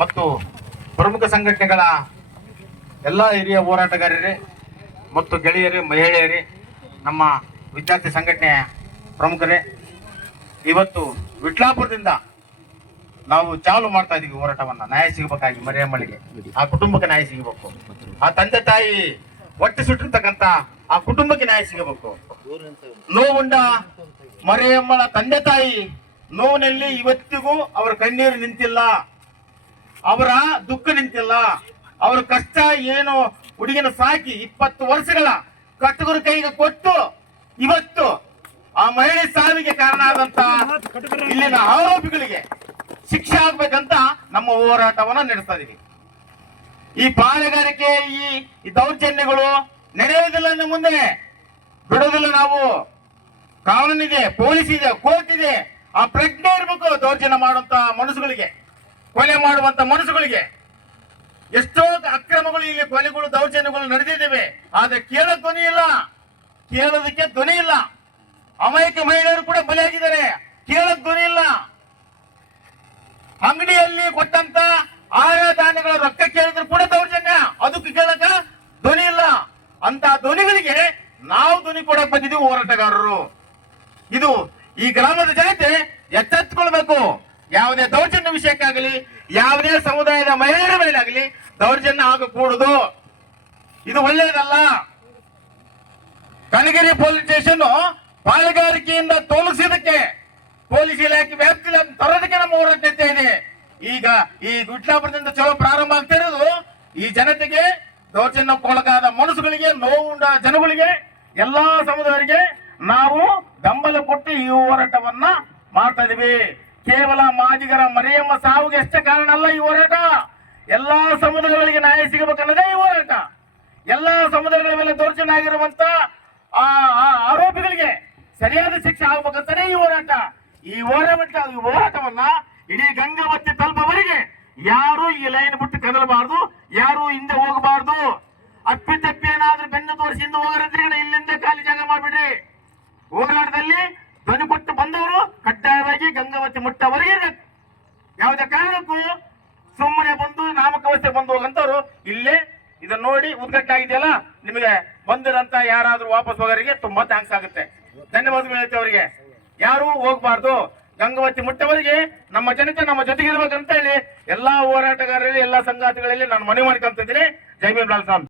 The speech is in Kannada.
ಮತ್ತು ಪ್ರಮುಖ ಸಂಘಟನೆಗಳ ಎಲ್ಲ ಹಿರಿಯ ಹೋರಾಟಗಾರರೇ ಮತ್ತು ಗೆಳೆಯರೇ, ಮಹಿಳೆಯರೇ, ನಮ್ಮ ವಿದ್ಯಾರ್ಥಿ ಸಂಘಟನೆಯ ಪ್ರಮುಖರೇ, ಇವತ್ತು ವಿಟ್ಲಾಪುರದಿಂದ ನಾವು ಚಾಲು ಮಾಡ್ತಾ ಇದೀವಿ ಹೋರಾಟವನ್ನ. ನ್ಯಾಯ ಸಿಗಬೇಕಾಗಿ ಮರಿಯಮ್ಮಳಿಗೆ, ಆ ಕುಟುಂಬಕ್ಕೆ ನ್ಯಾಯ ಸಿಗಬೇಕು. ಆ ತಂದೆ ತಾಯಿ ಹೊಟ್ಟೆ ಸುಟ್ಟಿರ್ತಕ್ಕಂಥ ಆ ಕುಟುಂಬಕ್ಕೆ ನ್ಯಾಯ ಸಿಗಬೇಕು. ನೋವುಂಡ ಮರಿಯಮ್ಮಳ ತಂದೆ ತಾಯಿ ನೋವಿನಲ್ಲಿ ಇವತ್ತಿಗೂ ಅವರ ಕಣ್ಣೀರು ನಿಂತಿಲ್ಲ, ಅವರ ದುಃಖ ನಿಂತಿಲ್ಲ. ಅವರ ಕಷ್ಟ ಏನು, ಹುಡುಗಿನ ಸಾಕಿ 20 ವರ್ಷಗಳ ಕಟ್ಟುಗರ ಕೈಗೆ ಕೊಟ್ಟು ಇವತ್ತು ಆ ಮಹಿಳೆ ಸಾವಿಗೆ ಕಾರಣ ಆದಂತ ಇಲ್ಲಿನ ಆರೋಪಿಗಳಿಗೆ ಶಿಕ್ಷೆ ಆಗ್ಬೇಕಂತ ನಮ್ಮ ಹೋರಾಟವನ್ನ ನಡೆಸ್ತಾ ಇದೀವಿ. ಈ ಪಾಳೆಗಾರಿಕೆ, ಈ ದೌರ್ಜನ್ಯಗಳು ನಡೆಯೋದಿಲ್ಲ. ಇನ್ನು ಮುಂದೆ ಬಿಡೋದಿಲ್ಲ ನಾವು. ಕಾನೂನಿದೆ, ಪೊಲೀಸ್ ಇದೆ, ಕೋರ್ಟ್ ಇದೆ. ಆ ಪ್ರಜ್ಞೆ ಇರಬೇಕು. ದೌರ್ಜನ್ಯ ಮಾಡುವಂತ ಮನಸ್ಸುಗಳಿಗೆ, ಕೊಲೆ ಮಾಡುವಂತ ಮನಸ್ಸುಗಳಿಗೆ. ಎಷ್ಟೋ ಅಕ್ರಮಗಳು, ಇಲ್ಲಿ ಕೊಲೆಗಳು, ದೌರ್ಜನ್ಯಗಳು ನಡೆದಿದ್ದೇವೆ. ಆದ್ರೆ ಕೇಳೋಕ್ ಧ್ವನಿ ಇಲ್ಲ, ಕೇಳೋದಕ್ಕೆ ಧ್ವನಿ ಇಲ್ಲ. ಅಮಾಯಕ ಮಹಿಳೆಯರು ಕೂಡ ಬಲಿಯಾಗಿದ್ದಾರೆ, ಕೇಳೋಕ್ ಧ್ವನಿ ಇಲ್ಲ. ಅಂಗಡಿಯಲ್ಲಿ ಕೊಟ್ಟಂತ ಆಹಾರ ಧಾನ್ಯಗಳ ರೊಕ್ಕ ಕೇಳಿದ್ರು ಕೂಡ ದೌರ್ಜನ್ಯ, ಅದಕ್ಕೆ ಕೇಳಕ ಧ್ವನಿ ಇಲ್ಲ. ಅಂತ ಧ್ವನಿಗಳಿಗೆ ನಾವು ಧ್ವನಿ ಕೊಡಕ್ ಬಂದಿದ್ದೀವಿ ಹೋರಾಟಗಾರರು. ಇದು ಈ ಗ್ರಾಮದ ಜನತೆ ಎಚ್ಚೆತ್ತುಕೊಳ್ಬೇಕು. ಯಾವುದೇ ದೌರ್ಜನ್ಯ ವಿಷಯಕ್ಕಾಗಲಿ, ಯಾವುದೇ ಸಮುದಾಯದ ಮಹಿಳೆಯರ ಮೇಲಾಗಲಿ ದೌರ್ಜನ್ಯ ಆಗಕೂಡದು. ಇದು ಒಳ್ಳೆಯದಲ್ಲ. ಕನಗಿರಿ ಪೊಲೀಸ್ ಸ್ಟೇಷನ್ ಪಾಳೆಗಾರಿಕೆಯಿಂದ ತೊಲಗಿಸಿದಕ್ಕೆ ಪೊಲೀಸ್ ಇಲಾಖೆ ವ್ಯಾಪ್ತಿ ತರೋದಕ್ಕೆ ನಮ್ಮ ಹೋರಾಟ ನಡೀತಾ ಇದೆ. ಈಗ ಈ ವಿಟ್ಲಾಪುರದಿಂದ ಚಲೋ ಪ್ರಾರಂಭ ಆಗ್ತಾ ಇರೋದು ಈ ಜನತೆಗೆ, ದೌರ್ಜನ್ಯಕ್ಕೊಳಗಾದ ಮನಸ್ಸುಗಳಿಗೆ, ನೋವುಂಡ ಜನಗಳಿಗೆ, ಎಲ್ಲಾ ಸಮುದಾಯರಿಗೆ ನಾವು ಬೆಂಬಲ ಕೊಟ್ಟು ಈ ಹೋರಾಟವನ್ನ ಮಾಡ್ತಾ ಇದೀವಿ. ಕೇವಲ ಮಾದಿಗರ ಮರಿಯಮ್ಮ ಸಾವಿಗೆ ಅಷ್ಟೇ ಕಾರಣ ಅಲ್ಲ ಈ ಹೋರಾಟ. ಎಲ್ಲಾ ಸಮುದಾಯಗಳಿಗೆ ನ್ಯಾಯ ಸಿಗಬೇಕನ್ನೋದೇ ಈ ಹೋರಾಟ. ಎಲ್ಲಾ ಸಮುದಾಯಗಳ ಮೇಲೆ ದೌರ್ಜನ್ಯ ಆಗಿರುವಂತ ಆರೋಪಿಗಳಿಗೆ ಸರಿಯಾದ ಶಿಕ್ಷೆ ಆಗ್ಬೇಕಂತಾನೆ ಈ ಹೋರಾಟ. ಈ ಹೋರಾಟವನ್ನ ಇಡೀ ಗಂಗಾವತಿ ತಲುಪವರೆಗೆ ಯಾರು ಈ ಲೈನ್ ಬಿಟ್ಟು ಕದಲಬಾರ್ದು, ಯಾರು ಹಿಂದೆ ಹೋಗಬಾರ್ದು. ಅಪ್ಪಿತಪ್ಪಿ ಏನಾದ್ರೂ ಬೆನ್ನು ತೋರಿಸಿ ಹಿಂದೆ ಹೋಗೋರಂದ್ರೆ ಇಲ್ಲಿಂದ ಖಾಲಿ ಜಾಗ ಮಾಡ್ಬಿಡ್ರಿ. ಹೋರಾಟದಲ್ಲಿ ಧ್ವನಿ ಕೊಟ್ಟು ಬಂದವರು ಕಡ್ಡಾಯವಾಗಿ ಗಂಗಾವತಿ ಮುಟ್ಟವರೆಗೆ ಇರಬೇಕು. ಯಾವುದೇ ಕಾರಣಕ್ಕೂ ಸುಮ್ಮನೆ ಬಂದು ನಾಮಕಾವಸ್ಥೆ ಬಂದು ಹೋಗಂತವ್ರು ಇಲ್ಲೇ ಇದನ್ನ ನೋಡಿ ಉದ್ಘಾಟನೆ ಆಗಿದೆಯಲ್ಲ, ನಿಮಗೆ ಬಂದಿರಂತ ಯಾರಾದ್ರೂ ವಾಪಸ್ ಹೋಗೋರಿಗೆ ತುಂಬಾ ಥ್ಯಾಂಕ್ಸ್ ಆಗುತ್ತೆ. ಧನ್ಯವಾದಗಳು ಹೇಳ್ತೇವೆ ಅವರಿಗೆ. ಯಾರು ಹೋಗ್ಬಾರ್ದು, ಗಂಗಾವತಿ ಮುಟ್ಟವರಿಗೆ ನಮ್ಮ ಜನತೆ ನಮ್ಮ ಜೊತೆಗಿರ್ಬೇಕಂತ ಹೇಳಿ ಎಲ್ಲಾ ಹೋರಾಟಗಾರರಲ್ಲಿ, ಎಲ್ಲಾ ಸಂಗಾತಿಗಳಲ್ಲಿ ನಾನು ಮನವಿ ಮಾಡ್ಕೊಂತಿದ್ದೀನಿ. ಜೈ ಭೀಮ್ ಲಾಲ್ ಸಾಬ್.